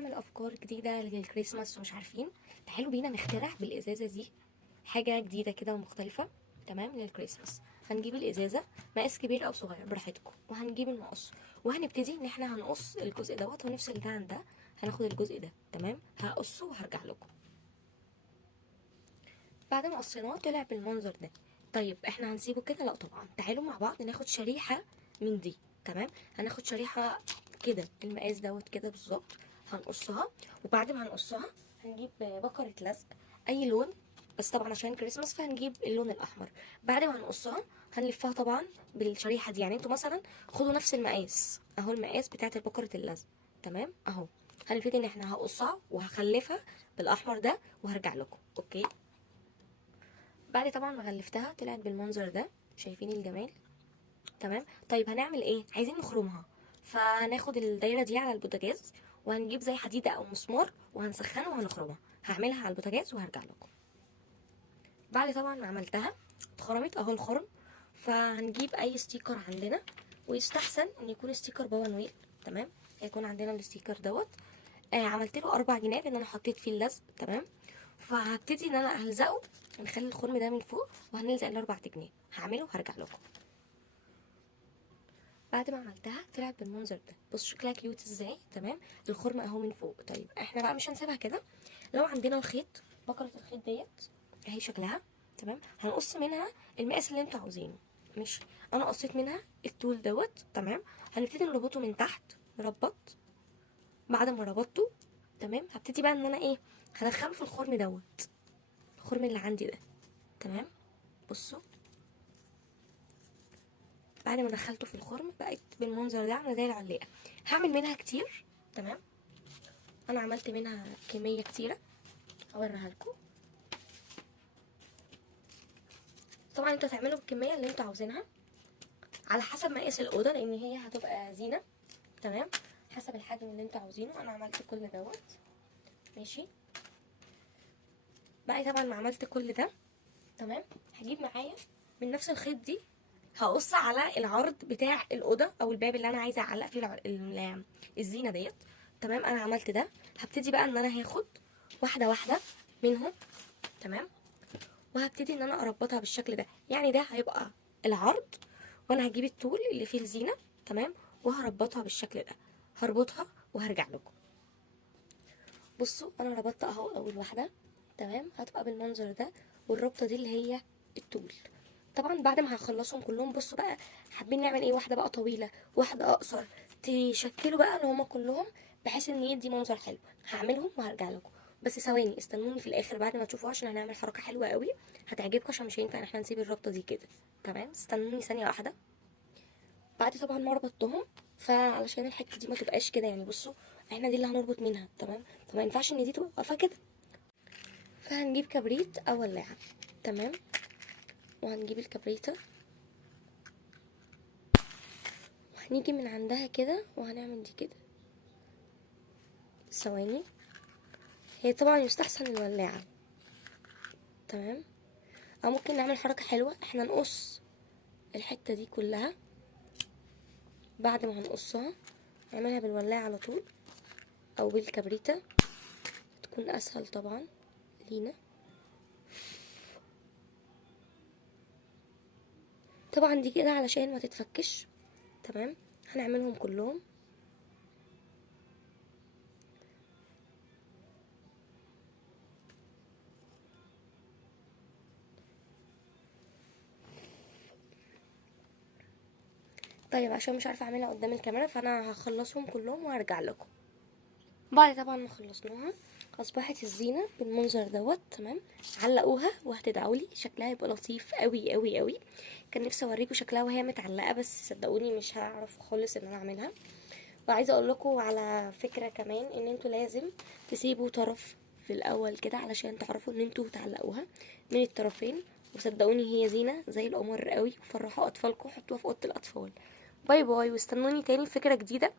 نعمل افكار جديده للكريسماس ومش عارفين. تعالوا بينا نخترع بالازازه دي حاجه جديده كده ومختلفه. تمام، للكريسماس هنجيب الازازه مقاس كبير او صغير براحتكم، وهنجيب المقص وهنبتدي ان احنا هنقص الجزء دوت ونفصل ده عن ده. هناخد الجزء ده تمام، هقصه وهرجع لكم. بعد ما قصيناه طلع بالمنظر ده. طيب احنا هنسيبه كده؟ لا طبعا، تعالوا مع بعض ناخد شريحه من دي. تمام، هناخد شريحه كده المقاس دوت كده بالظبط، هنقصها. وبعد ما هنقصها هنجيب بكرة لزق اي لون، بس طبعا عشان كريسماس فهنجيب اللون الاحمر. بعد ما هنقصها هنلفها طبعا بالشريحه دي. يعني انتوا مثلا خدوا نفس المقاس اهو، المقاس بتاعت بكرة اللزق. تمام اهو، هنبتدي ان احنا هقصها وهخلفها بالاحمر ده وهرجع لكم. اوكي، بعد طبعا ما غلفتها طلعت بالمنظر ده. شايفين الجمال؟ تمام. طيب هنعمل ايه؟ عايزين نخرمها. فهناخد الدايره دي على البوتاجاز، وهنجيب زي حديده او مسمار وهنسخنه وهنخرمها. هعملها على البوتاجاز وهرجع لكم. بعد طبعا ما عملتها اتخرمت اهو الخرم. فهنجيب اي ستيكر عندنا، ويستحسن ان يكون ستيكر بابا نويل. تمام، هيكون عندنا الستيكر دوت. عملت له 4 جناب ان انا حطيت فيه اللزق. تمام، فهبتدي ان انا هلزقه، هنخلي الخرم ده من فوق وهنلزق ال4 جناب. هعمله وهرجع لكم. بعد ما عملتها طلعت بالمنظر ده. بص شكلها كيوت ازاي. تمام، الخرم اهو من فوق. طيب احنا بقى مش هنسيبها كده. لو عندنا الخيط، بكرة الخيط ديت اهي شكلها. تمام، هنقص منها المقاس اللي انتوا عاوزينه. مش انا قصيت منها الطول دوت. تمام، هنبتدي نربطه من تحت. نربط. بعد ما ربطته تمام، هبتدي بقى ان انا ايه، هدخله في الخرم دوت، الخرم اللي عندي ده. تمام، بصوا بعد ما دخلته في الخرم بقت بالمنظر ده، عامله زي العلاقه. هعمل منها كتير. تمام، انا عملت منها كميه كتيره اوريها لكم. طبعا انتوا هتعملوا بالكميه اللي انتوا عاوزينها على حسب مقاس الاوضه، لان هي هتبقى زينه. تمام، حسب الحجم اللي انتوا عاوزينه. انا عملت كل دوت. ماشي، بقى طبعا ما عملت كل ده. تمام، هجيب معايا من نفس الخيط دي، هقص على العرض بتاع الاوضه او الباب اللي انا عايزه اعلق فيه الزينه ديت. تمام، انا عملت ده. هبتدي بقى ان انا هاخد واحده واحده منهم. تمام، وهبتدي ان انا اربطها بالشكل ده. يعني ده هيبقى العرض، وانا هجيب الطول اللي فيه الزينه. تمام، وهربطها بالشكل ده. هربطها وهرجع لكم. بصوا انا ربطت اهو اول واحده. تمام، هتبقى بالمنظر ده. والربطه دي اللي هي الطول. طبعا بعد ما هخلصهم كلهم، بصوا بقى حابين نعمل ايه، واحده بقى طويله واحده اقصر، تشكلوا بقى ان هما كلهم بحيث ان يدي منظر حلو. هعملهم وهرجع لكم. بس ثواني استنوني في الاخر بعد ما تشوفوا، عشان هنعمل حركه حلوه قوي هتعجبكم، عشان مش هينفع ان احنا نسيب الربطه دي كده. تمام، استنوني ثانيه واحده. بعد طبعا ما ربطتهم، فعلشان الحته دي ما تبقاش كده، يعني بصوا احنا دي اللي هنربط منها. تمام، فما ينفعش ان دي تبقى واقفه كده. فهنجيب كبريت او ولاعه. تمام، وهنجيب الكبريته وهنيجي من عندها كده وهنعمل دي كده. ثواني، هي طبعا يستحسن الولاعه. تمام، او ممكن نعمل حركه حلوه، احنا نقص الحته دي كلها. بعد ما هنقصها نعملها بالولاعه على طول او بالكبريته، تكون اسهل طبعا لينا. طبعا دي كده علشان ما تتفكش. تمام، هنعملهم كلهم. طيب عشان مش عارفه اعملها قدام الكاميرا، فانا هخلصهم كلهم وهرجع لكم. بعد طبعا ما خلصناها اصبحت الزينه بالمنظر دوت. تمام، علقوها وهتدعولي شكلها يبقى لطيف قوي قوي قوي. كان نفسي اوريكم شكلها وهي متعلقه، بس صدقوني مش هعرف خالص ان انا اعملها. وعايزه اقول لكم على فكره كمان، ان انتوا لازم تسيبوا طرف في الاول كده علشان تعرفوا ان انتوا تعلقوها من الطرفين. وصدقوني هي زينه زي القمر قوي، وفرحوا اطفالكم، حطوها في اوضه الاطفال. باي باي، واستنوني تاني فكره جديده